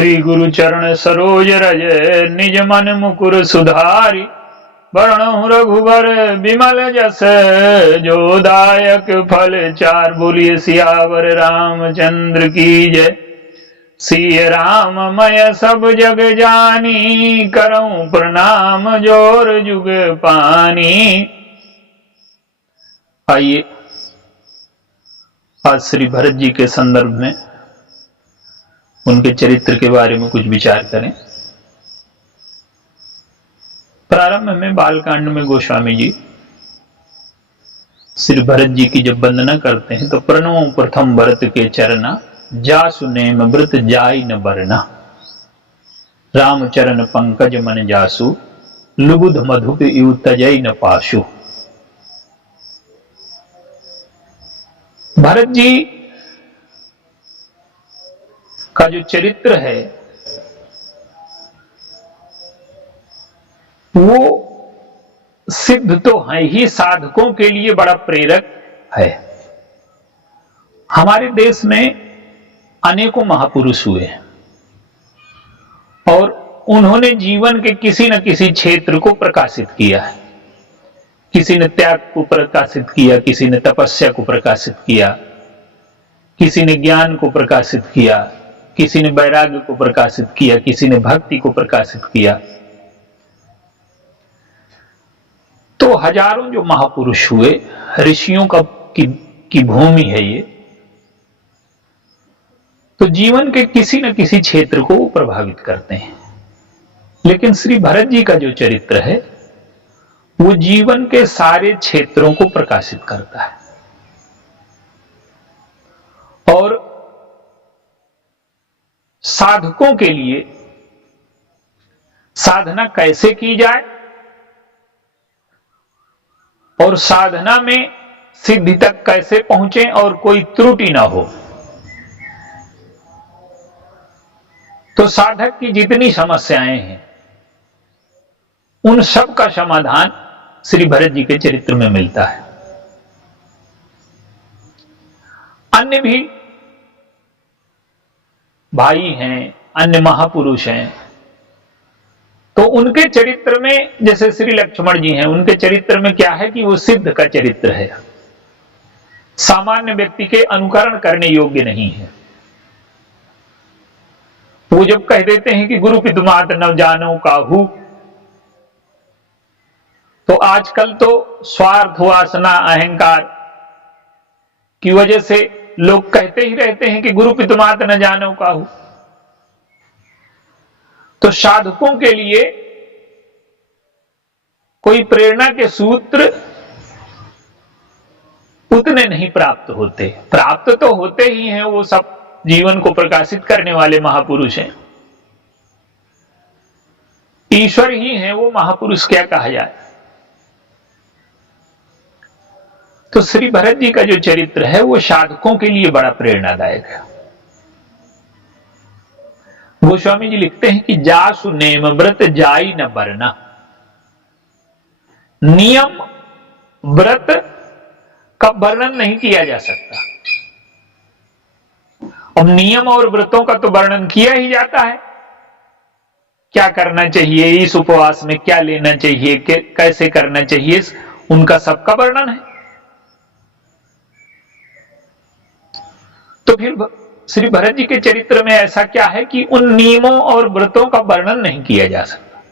श्री गुरु चरण सरोज रज निज मन मुकुर सुधारी। वर्णहु रघुबर विमल जस जो दायक फल चार। बोलिए सियावर रामचंद्र की जय। सिय राम मय सब जग जानी करऊं प्रणाम जोर जुग पानी। आइए आज श्री भरत जी के संदर्भ में उनके चरित्र के बारे में कुछ विचार करें। प्रारंभ में बालकांड में गोस्वामी जी श्री भरत जी की जब वंदना करते हैं तो प्रणवो प्रथम भरत के चरना जासु नेम व्रत जाई न बरना। राम चरण पंकज मन जासु लुबुध मधुप यु तजई न पाशु। भरत जी का जो चरित्र है वो सिद्ध तो है ही, साधकों के लिए बड़ा प्रेरक है। हमारे देश में अनेकों महापुरुष हुए और उन्होंने जीवन के किसी न किसी क्षेत्र को प्रकाशित किया है। किसी ने त्याग को प्रकाशित किया, किसी ने तपस्या को प्रकाशित किया, किसी ने ज्ञान को प्रकाशित किया, किसी ने वैराग्य को प्रकाशित किया, किसी ने भक्ति को प्रकाशित किया। तो हजारों जो महापुरुष हुए, ऋषियों की भूमि है ये, तो जीवन के किसी न किसी क्षेत्र को वो प्रभावित करते हैं। लेकिन श्री भरत जी का जो चरित्र है वो जीवन के सारे क्षेत्रों को प्रकाशित करता है। और साधकों के लिए साधना कैसे की जाए और साधना में सिद्धि तक कैसे पहुंचे और कोई त्रुटि ना हो, तो साधक की जितनी समस्याएं हैं उन सब का समाधान श्री भरत जी के चरित्र में मिलता है। अन्य भी भाई हैं, अन्य महापुरुष हैं, तो उनके चरित्र में जैसे श्री लक्ष्मण जी हैं, उनके चरित्र में क्या है कि वो सिद्ध का चरित्र है, सामान्य व्यक्ति के अनुकरण करने योग्य नहीं है। वो जब कह देते हैं कि गुरु पितुमात न जानो काहू, तो आजकल तो स्वार्थ, वासना, अहंकार की वजह से लोग कहते ही रहते हैं कि गुरु पितुमात न जानो काहू। तो साधकों के लिए कोई प्रेरणा के सूत्र उतने नहीं प्राप्त होते। प्राप्त तो होते ही हैं, वो सब जीवन को प्रकाशित करने वाले महापुरुष हैं, ईश्वर ही हैं वो महापुरुष, क्या कहा जाए। तो श्री भरत जी का जो चरित्र है वो साधकों के लिए बड़ा प्रेरणादायक है। गोस्वामी जी लिखते हैं कि जासु नेम व्रत जाई न बरना। नियम व्रत का वर्णन नहीं किया जा सकता। अब नियम और व्रतों का तो वर्णन किया ही जाता है, क्या करना चाहिए, इस उपवास में क्या लेना चाहिए, कैसे करना चाहिए, उनका सबका वर्णन है। तो फिर श्री भरत जी के चरित्र में ऐसा क्या है कि उन नियमों और व्रतों का वर्णन नहीं किया जा सकता।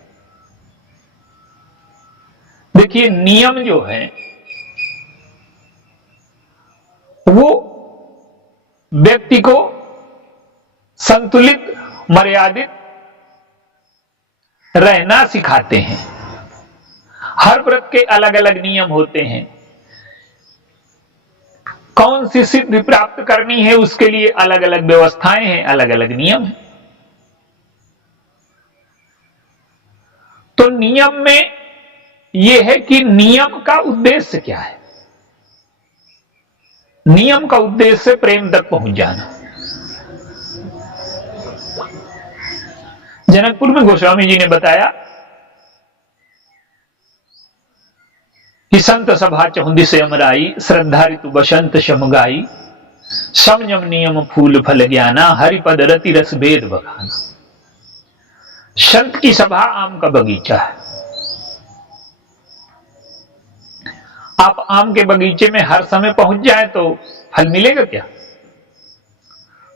देखिए, नियम जो है वो व्यक्ति को संतुलित, मर्यादित रहना सिखाते हैं। हर व्रत के अलग अलग नियम होते हैं। कौन सी सिद्धि प्राप्त करनी है उसके लिए अलग अलग व्यवस्थाएं हैं, अलग अलग नियम हैं। तो नियम में यह है कि नियम का उद्देश्य क्या है। नियम का उद्देश्य प्रेम तक पहुंच जाना। जनकपुर में गोस्वामी जी ने बताया कि संत सभा चहुंदिसे अमराई, श्रद्धा ऋतु बसंत शमगाई, समयम नियम फूल फल ज्ञाना, हरिपद रति रस भेद बखाना। संत की सभा आम का बगीचा है। आप आम के बगीचे में हर समय पहुंच जाए तो फल मिलेगा क्या?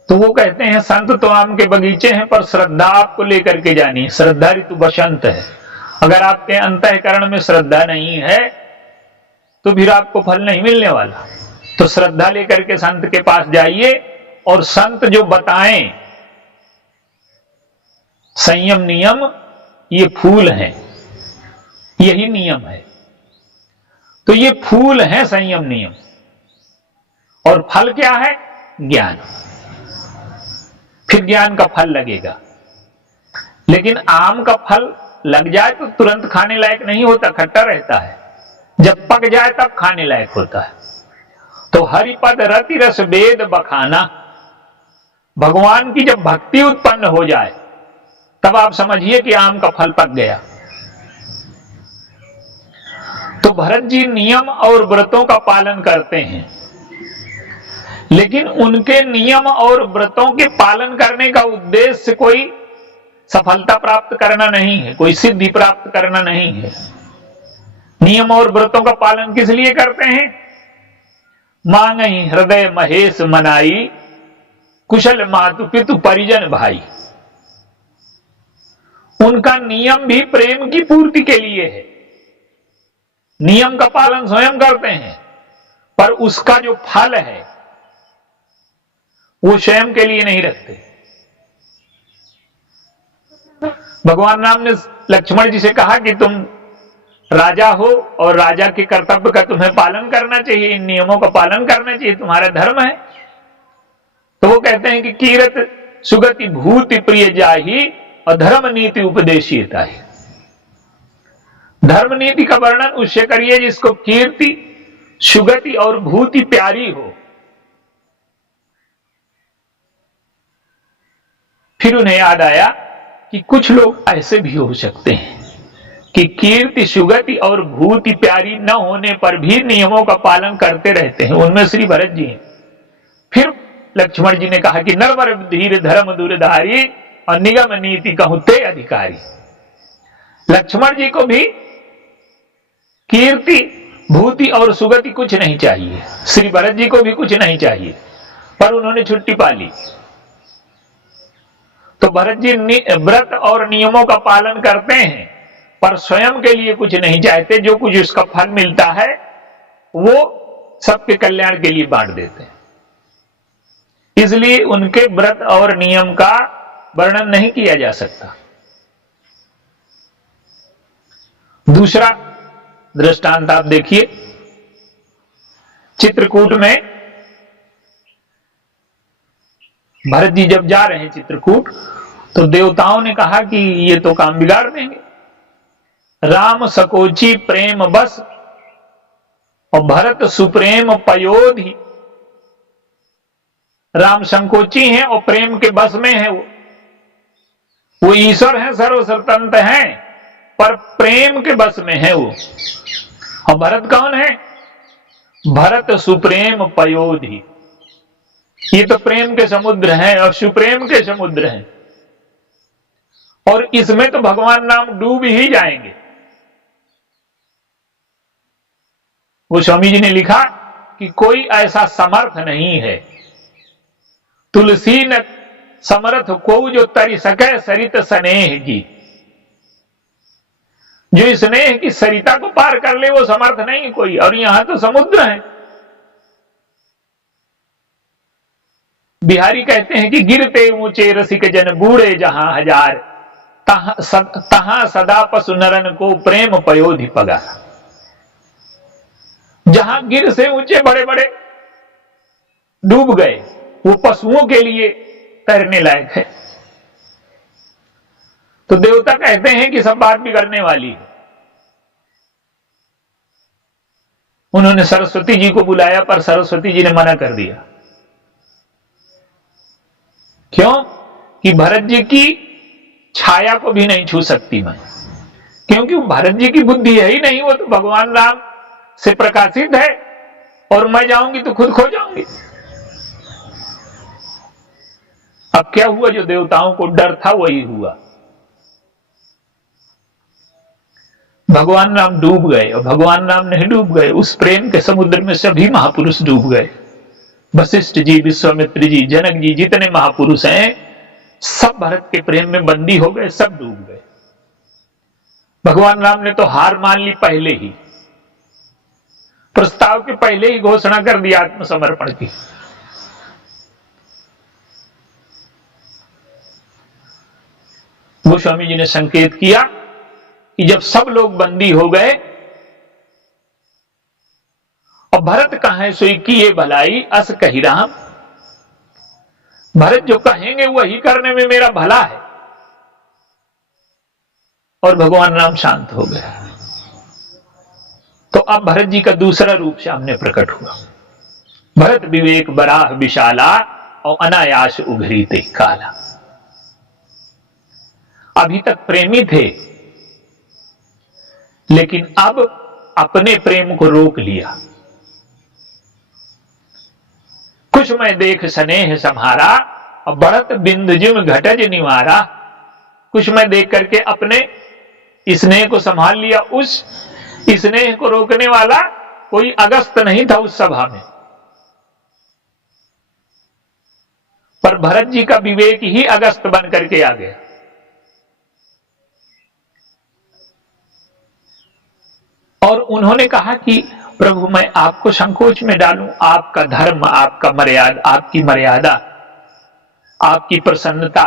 तो वो कहते हैं संत तो आम के बगीचे हैं, पर श्रद्धा आपको लेकर के जानी है। श्रद्धा ऋतु बसंत है। अगर आपके अंतःकरण में श्रद्धा नहीं है तो फिर आपको फल नहीं मिलने वाला। तो श्रद्धा लेकर के संत के पास जाइए, और संत जो बताएं संयम नियम, ये फूल हैं, यही नियम है। तो ये फूल है संयम नियम, और फल क्या है? ज्ञान। फिर ज्ञान का फल लगेगा। लेकिन आम का फल लग जाए तो तुरंत खाने लायक नहीं होता, खट्टा रहता है। जब पक जाए तब खाने लायक होता है। तो हरिपद रति रस वेद बखाना, भगवान की जब भक्ति उत्पन्न हो जाए तब आप समझिए कि आम का फल पक गया। तो भरत जी नियम और व्रतों का पालन करते हैं, लेकिन उनके नियम और व्रतों के पालन करने का उद्देश्य कोई सफलता प्राप्त करना नहीं है, कोई सिद्धि प्राप्त करना नहीं है। नियम और व्रतों का पालन किस लिए करते हैं? मांगई हृदय महेश मनाई, कुशल मातु पितु परिजन भाई। उनका नियम भी प्रेम की पूर्ति के लिए है। नियम का पालन स्वयं करते हैं, पर उसका जो फल है वो स्वयं के लिए नहीं रखते। भगवान राम ने लक्ष्मण जी से कहा कि तुम राजा हो और राजा के कर्तव्य का तुम्हें पालन करना चाहिए, इन नियमों का पालन करना चाहिए, तुम्हारा धर्म है। तो वो कहते हैं कि कीरत सुगति भूति प्रिय जाही और धर्म नीति उपदेशिता है। धर्म नीति का वर्णन उससे करिए जिसको कीर्ति सुगति और भूति प्यारी हो। फिर उन्हें याद आया कि कुछ लोग ऐसे भी हो सकते हैं कि कीर्ति सुगति और भूति प्यारी न होने पर भी नियमों का पालन करते रहते हैं। उनमें श्री भरत जी हैं। फिर लक्ष्मण जी ने कहा कि नरवर धीर धर्म दूरधारी और निगम नीति कहते अधिकारी। लक्ष्मण जी को भी कीर्ति भूति और सुगति कुछ नहीं चाहिए, श्री भरत जी को भी कुछ नहीं चाहिए, पर उन्होंने छुट्टी पा ली। तो भरत जी व्रत और नियमों का पालन करते हैं, पर स्वयं के लिए कुछ नहीं चाहते। जो कुछ उसका फल मिलता है वो सबके कल्याण के लिए बांट देते हैं। इसलिए उनके व्रत और नियम का वर्णन नहीं किया जा सकता। दूसरा दृष्टांत आप देखिए, चित्रकूट में भरत जी जब जा रहे हैं चित्रकूट, तो देवताओं ने कहा कि ये तो काम बिगाड़ देंगे। राम सकोची प्रेम बस और भरत सुप्रेम पयोधि। राम संकोची हैं और प्रेम के बस में है। वो ईश्वर हैं, सर्वस्वतंत्र हैं, पर प्रेम के बस में है वो। और भरत कौन है? भरत सुप्रेम पयोधि। ये तो प्रेम के समुद्र हैं और सुप्रेम के समुद्र हैं, और इसमें तो भगवान राम डूब ही जाएंगे। वो स्वामी जी ने लिखा कि कोई ऐसा समर्थ नहीं है, तुलसी न समर्थ को जो तरी सके सरित स्नेह की। जो स्नेह की सरिता को पार कर ले वो समर्थ नहीं कोई, और यहां तो समुद्र है। बिहारी कहते हैं कि गिरते ऊंचे रसिक जन बूढ़े जहां हजार, तहां सदा पशु नरन को प्रेम पयोधि पगा। जहां गिर से ऊंचे बड़े बड़े डूब गए, वो पशुओं के लिए तैरने लायक है। तो देवता कहते हैं कि सब बात बिगड़ने वाली है। उन्होंने सरस्वती जी को बुलाया, पर सरस्वती जी ने मना कर दिया। क्यों? कि भरत जी की छाया को भी नहीं छू सकती मैं, क्योंकि भरत जी की बुद्धि है ही नहीं। वो तो भगवान राम से प्रकाशित है, और मैं जाऊंगी तो खुद खो जाऊंगी। अब क्या हुआ? जो देवताओं को डर था वही हुआ। भगवान राम डूब गए, और भगवान राम नहीं डूब गए, उस प्रेम के समुद्र में सभी महापुरुष डूब गए। वशिष्ठ जी, विश्वामित्र जी, जनक जी, जितने महापुरुष हैं सब भरत के प्रेम में बंदी हो गए, सब डूब गए। भगवान राम ने तो हार मान ली, पहले ही प्रस्ताव के पहले ही घोषणा कर दिया आत्मसमर्पण की। गोस्वामी जी ने संकेत किया कि जब सब लोग बंदी हो गए और भरत कहें सोई किए भलाई अस कही राम, भरत जो कहेंगे वही करने में मेरा भला है। और भगवान राम शांत हो गए। तो अब भरत जी का दूसरा रूप सामने प्रकट हुआ। भरत विवेक बराह विशाला और अनायास उघरी ते काला। अभी तक प्रेमी थे, लेकिन अब अपने प्रेम को रोक लिया। कुछ मैं देख स्नेह सम्हारा और बढ़त बिंदु जिम घटज निवारा। कुछ मैं देख करके अपने स्नेह को संभाल लिया। उस स्नेह को रोकने वाला कोई अगस्त नहीं था उस सभा में, पर भरत जी का विवेक ही अगस्त बन करके आ गया। और उन्होंने कहा कि प्रभु मैं आपको संकोच में डालूं, आपका धर्म, आपका मर्यादा, आपकी मर्यादा, आपकी प्रसन्नता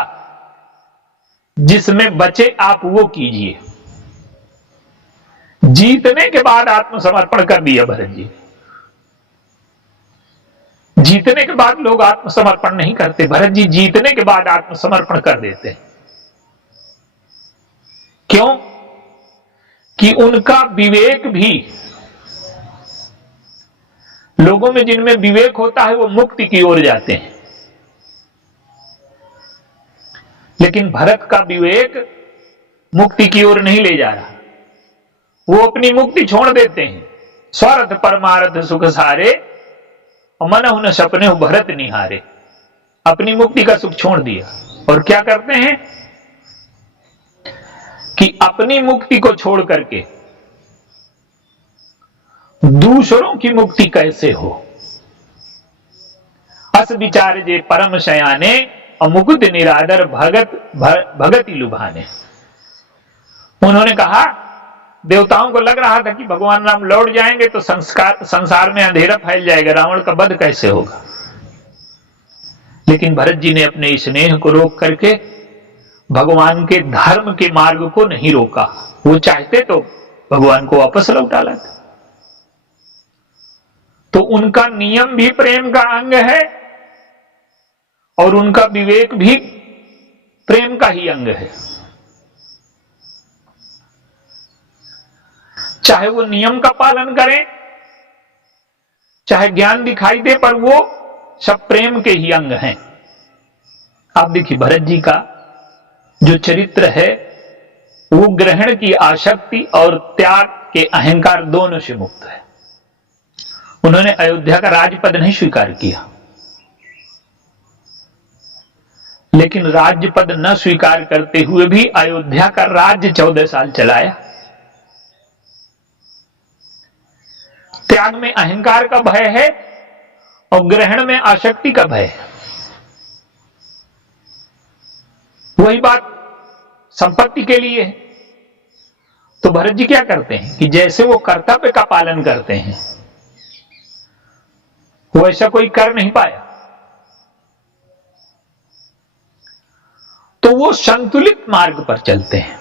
जिसमें बचे आप वो कीजिए। जीतने के बाद आत्मसमर्पण कर दिया भरत जी। जीतने के बाद लोग आत्मसमर्पण नहीं करते, भरत जी जीतने के बाद आत्मसमर्पण कर देते हैं। क्यों? कि उनका विवेक भी, लोगों में जिनमें विवेक होता है वो मुक्ति की ओर जाते हैं, लेकिन भरत का विवेक मुक्ति की ओर नहीं ले जा रहा। वो अपनी मुक्ति छोड़ देते हैं। स्वार्थ परमार्थ सुख सारे और मनहु न सपने भरत निहारे। अपनी मुक्ति का सुख छोड़ दिया और क्या करते हैं कि अपनी मुक्ति को छोड़ करके दूसरों की मुक्ति कैसे हो, अस विचार जे परम शयाने और मुकुद निरादर भगति लुभाने। उन्होंने कहा, देवताओं को लग रहा था कि भगवान राम लौट जाएंगे तो संसार में अंधेरा फैल जाएगा, रावण का वध कैसे होगा। लेकिन भरत जी ने अपने स्नेह को रोक करके भगवान के धर्म के मार्ग को नहीं रोका। वो चाहते तो भगवान को वापस लौटा लाते। तो उनका नियम भी प्रेम का अंग है और उनका विवेक भी प्रेम का ही अंग है। चाहे वो नियम का पालन करें, चाहे ज्ञान दिखाई दे, पर वो सब प्रेम के ही अंग हैं। आप देखिए भरत जी का जो चरित्र है वो ग्रहण की आसक्ति और त्याग के अहंकार दोनों से मुक्त है। उन्होंने अयोध्या का राजपद नहीं स्वीकार किया, लेकिन राज्यपद न स्वीकार करते हुए भी अयोध्या का राज्य 14 साल चलाया। त्याग में अहंकार का भय है और ग्रहण में आसक्ति का भय है। वही बात संपत्ति के लिए है। तो भरत जी क्या करते हैं कि जैसे वो कर्तव्य का पालन करते हैं वैसा कोई कर नहीं पाया, तो वो संतुलित मार्ग पर चलते हैं।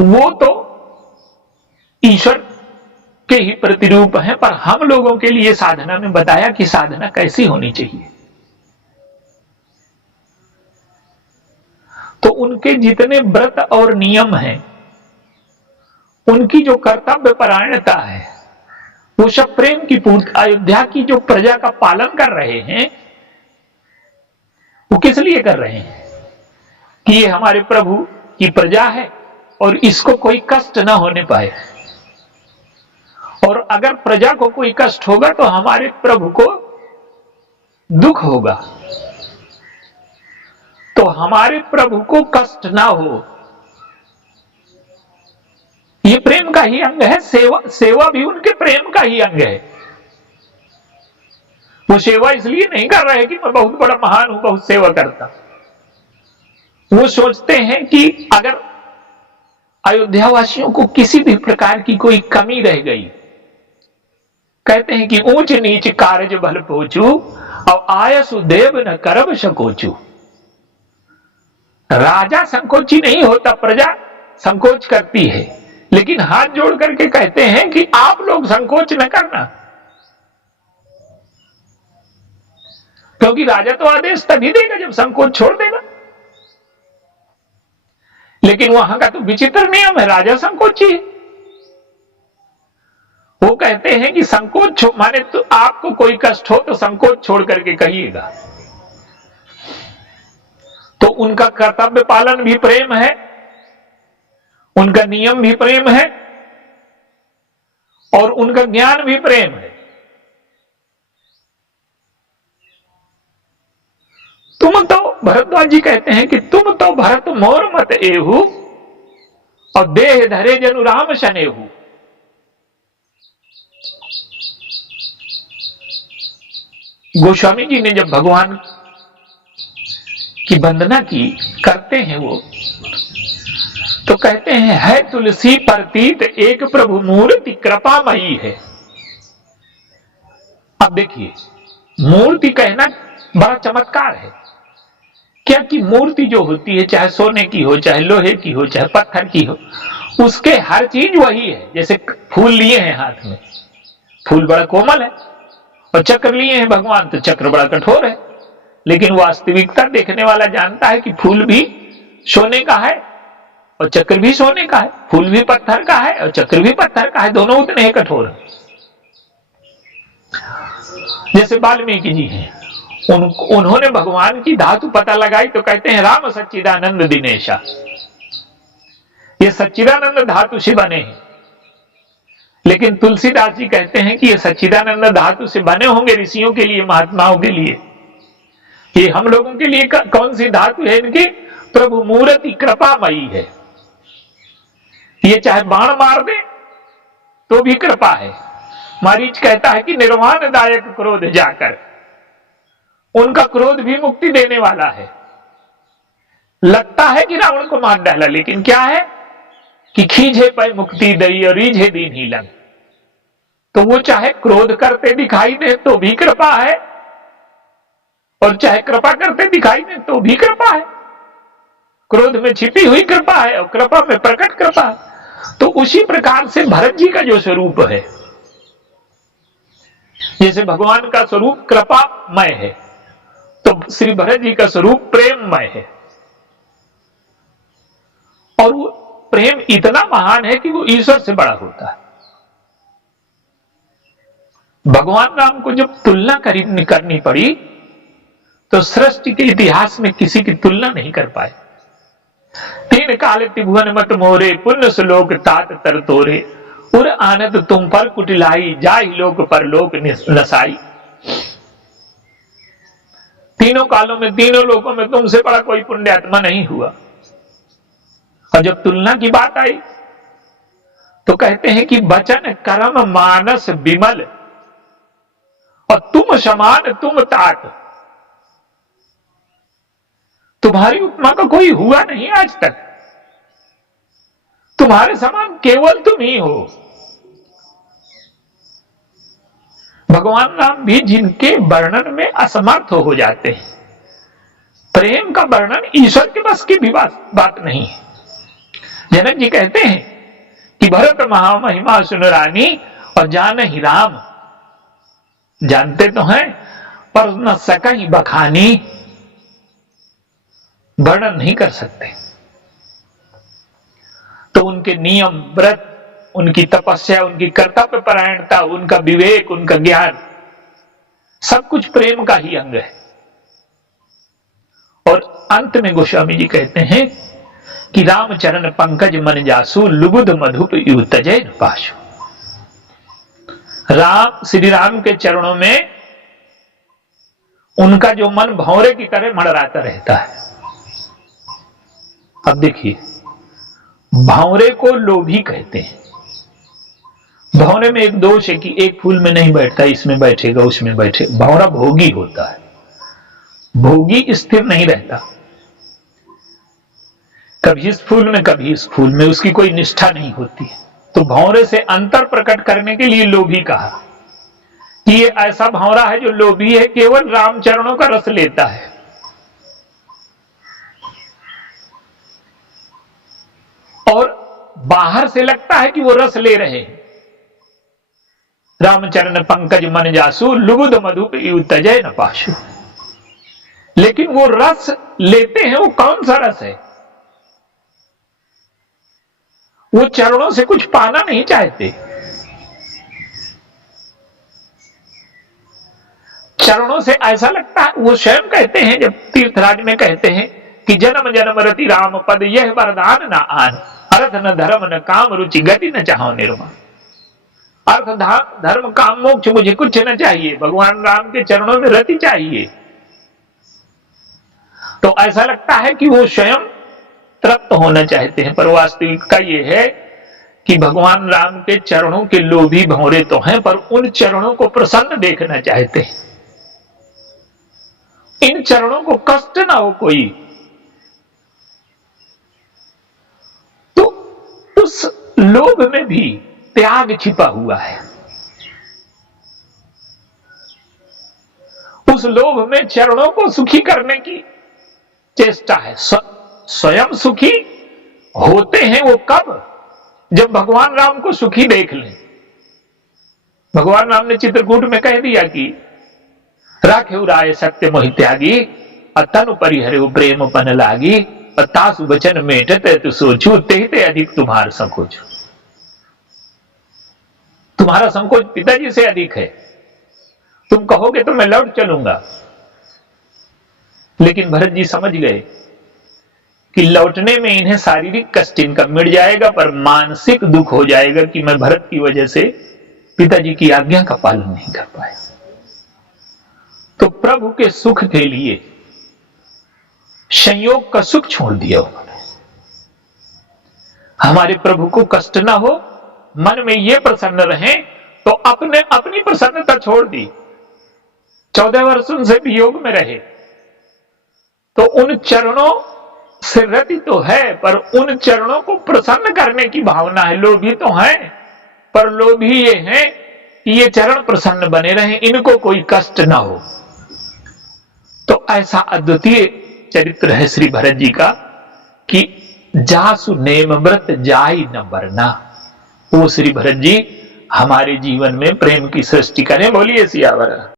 वो तो ईश्वर के ही प्रतिरूप हैं, पर हम लोगों के लिए साधना में बताया कि साधना कैसी होनी चाहिए। तो उनके जितने व्रत और नियम हैं, उनकी जो कर्तव्य परायणता है, वो सब प्रेम की पूर्ति। अयोध्या की जो प्रजा का पालन कर रहे हैं वो किस लिए कर रहे हैं कि ये हमारे प्रभु की प्रजा है और इसको कोई कष्ट ना होने पाए। और अगर प्रजा को कोई कष्ट होगा तो हमारे प्रभु को दुख होगा। तो हमारे प्रभु को कष्ट ना हो, ये प्रेम का ही अंग है। सेवा भी उनके प्रेम का ही अंग है। वो सेवा इसलिए नहीं कर रहे कि मैं बहुत बड़ा महान हूं, बहुत सेवा करता। वो सोचते हैं कि अगर अयोध्या वासियों को किसी भी प्रकार की कोई कमी रह गई, कहते हैं कि ऊंच नीच कार्य भल पोचू और आयसु देव न करब सकोचू। राजा संकोची नहीं होता, प्रजा संकोच करती है, लेकिन हाथ जोड़ करके कहते हैं कि आप लोग संकोच न करना, क्योंकि राजा तो आदेश तभी देगा जब संकोच छोड़ देगा। लेकिन वहां का तो विचित्र नियम है, राजा संकोची है। वो कहते हैं कि संकोच माने तो आपको कोई कष्ट हो तो संकोच छोड़ करके कहिएगा। तो उनका कर्तव्य पालन भी प्रेम है, उनका नियम भी प्रेम है, और उनका ज्ञान भी प्रेम है। तुम तो भरद्वाज जी कहते हैं कि तुम तो भरत मोर मत एहू और देह धरे जनु राम शनेहू। गोस्वामी जी ने जब भगवान की वंदना की करते हैं वो, तो कहते हैं है तुलसी प्रतीत एक प्रभु मूर्ति कृपामयी है। अब देखिए, मूर्ति कहना बड़ा चमत्कार है। क्या कि मूर्ति जो होती है, चाहे सोने की हो, चाहे लोहे की हो, चाहे पत्थर की हो, उसके हर चीज वही है। जैसे फूल लिए हैं हाथ में, फूल बड़ा कोमल है, और चक्र लिए हैं भगवान तो चक्र बड़ा कठोर है। लेकिन वास्तविकता देखने वाला जानता है कि फूल भी सोने का है और चक्र भी सोने का है, फूल भी पत्थर का है और चक्र भी पत्थर का है, दोनों उतने ही कठोर है। जैसे वाल्मीकि जी हैं, उन्होंने भगवान की धातु पता लगाई तो कहते हैं राम सच्चिदानंद दिनेशा, ये सच्चिदानंद धातु से बने हैं। लेकिन तुलसीदास जी कहते हैं कि ये सच्चिदानंद धातु से बने होंगे ऋषियों के लिए, महात्माओं के लिए। ये हम लोगों के लिए कौन सी धातु है इनकी? प्रभु मूर्ति कृपामयी है। ये चाहे बाण मार दे तो भी कृपा है। मारीच कहता है कि निर्वाण दायक क्रोध जाकर, उनका क्रोध भी मुक्ति देने वाला है। लगता है कि रावण को मार डाला, लेकिन क्या है कि खींचे पे मुक्ति दई और रीझे दीन ही लंग। तो वो चाहे क्रोध करते दिखाई दे तो भी कृपा है, और चाहे कृपा करते दिखाई दे तो भी कृपा है। क्रोध में छिपी हुई कृपा है और कृपा में प्रकट कृपा है। तो उसी प्रकार से भरत जी का जो स्वरूप है, जैसे भगवान का स्वरूप कृपामय है, तो श्री भरत जी का स्वरूप प्रेममय है। और वो प्रेम इतना महान है कि वो ईश्वर से बड़ा होता है। भगवान राम को जब तुलना करनी पड़ी तो सृष्टि के इतिहास में किसी की तुलना नहीं कर पाए। तीन काल त्रिभुवन मत मोरे, पुण्य श्लोक तात तर तोरे, उर आनंद तुम पर कुटिलाई, जाहि लोक पर लोक नसाई। तीनों कालों में, तीनों लोकों में तुमसे बड़ा कोई पुण्यात्मा नहीं हुआ। और जब तुलना की बात आई तो कहते हैं कि वचन कर्म मानस विमल और तुम समान तुम तात। तुम्हारी उपमा का कोई हुआ नहीं आज तक, तुम्हारे समान केवल तुम ही हो। भगवान राम भी जिनके वर्णन में असमर्थ हो जाते हैं। प्रेम का वर्णन ईश्वर के बस की भी बात नहीं है। जनक जी कहते हैं कि भरत महामहिमा सुन रानी और जान ही राम, जानते तो हैं पर न सकहीं बखानी, वर्णन नहीं कर सकते। तो उनके नियम, व्रत, उनकी तपस्या, उनकी कर्तव्य परायणता, उनका विवेक, उनका ज्ञान, सब कुछ प्रेम का ही अंग है। और अंत में गोस्वामी जी कहते हैं कि रामचरण पंकज मन जासु, लुबुध मधुप यु तजय न पाशु। राम, श्री राम के चरणों में उनका जो मन भंवरे की तरह मड़राता रहता है। अब देखिए, भंवरे को लोभी कहते हैं। भंवरे में एक दोष है कि एक फूल में नहीं बैठता, इसमें बैठेगा उसमें बैठेगा। भंवरा भोगी होता है, भोगी स्थिर नहीं रहता, कभी इस फूल में कभी इस फूल में, उसकी कोई निष्ठा नहीं होती। तो भंवरे से अंतर प्रकट करने के लिए लोभी कहा कि ये ऐसा भंवरा है जो लोभी है, केवल रामचरणों का रस लेता है। और बाहर से लगता है कि वो रस ले रहे हैं। रामचरण पंकज मन जासु लुबुद मधु तजय न पाशु, लेकिन वो रस लेते हैं, वो कौन सा रस है? वो चरणों से कुछ पाना नहीं चाहते, चरणों से ऐसा लगता है, वो स्वयं कहते हैं, जब तीर्थराज में कहते हैं कि जन्म जन्म रति राम पद यह वरदान न आन, अर्थ न धर्म न काम रुचि गति न चाहो निर्मा। अर्थ धर्म काम मोक्ष मुझे कुछ न चाहिए, भगवान राम के चरणों में रति चाहिए। तो ऐसा लगता है कि वो स्वयं तृप्त होना चाहते हैं, पर वास्तविकता ये है कि भगवान राम के चरणों के लोभी भंवरे तो हैं, पर उन चरणों को प्रसन्न देखना चाहते हैं, इन चरणों को कष्ट ना हो कोई। तो उस लोभ में भी त्याग छिपा हुआ है, उस लोभ में चरणों को सुखी करने की चेष्टा है। स्वयं सुखी होते हैं वो कब? जब भगवान राम को सुखी देख लें। भगवान राम ने चित्रकूट में कह दिया कि राखे राय सत्य मोहि त्यागी, तनु परिहरे प्रेम पन लागी, तासु वचन मेटते तो सोचू, तेहते अधिक तुम्हारा संकोच। तुम्हारा संकोच पिताजी से अधिक है, तुम कहोगे तो मैं लौट चलूंगा। लेकिन भरत जी समझ गए कि लौटने में इन्हें शारीरिक कष्ट इनका मिट जाएगा, पर मानसिक दुख हो जाएगा कि मैं भरत की वजह से पिताजी की आज्ञा का पालन नहीं कर पाया। तो प्रभु के सुख के लिए संयोग का सुख छोड़ दिया उन्होंने। हमारे प्रभु को कष्ट ना हो, मन में ये प्रसन्न रहे, तो अपनी प्रसन्नता छोड़ दी। 14 वर्षों से वियोग में रहे, तो उन चरणों से रति तो है, पर उन चरणों को प्रसन्न करने की भावना है। लोभी तो है, पर लोभी ये है कि ये चरण प्रसन्न बने रहे, इनको कोई कष्ट ना हो। तो ऐसा अद्वितीय चरित्र है श्री भरत जी का कि जासु नेम व्रत जाई न बरना। वो श्री भरत जी हमारे जीवन में प्रेम की सृष्टि करें। बोलिए सियावर।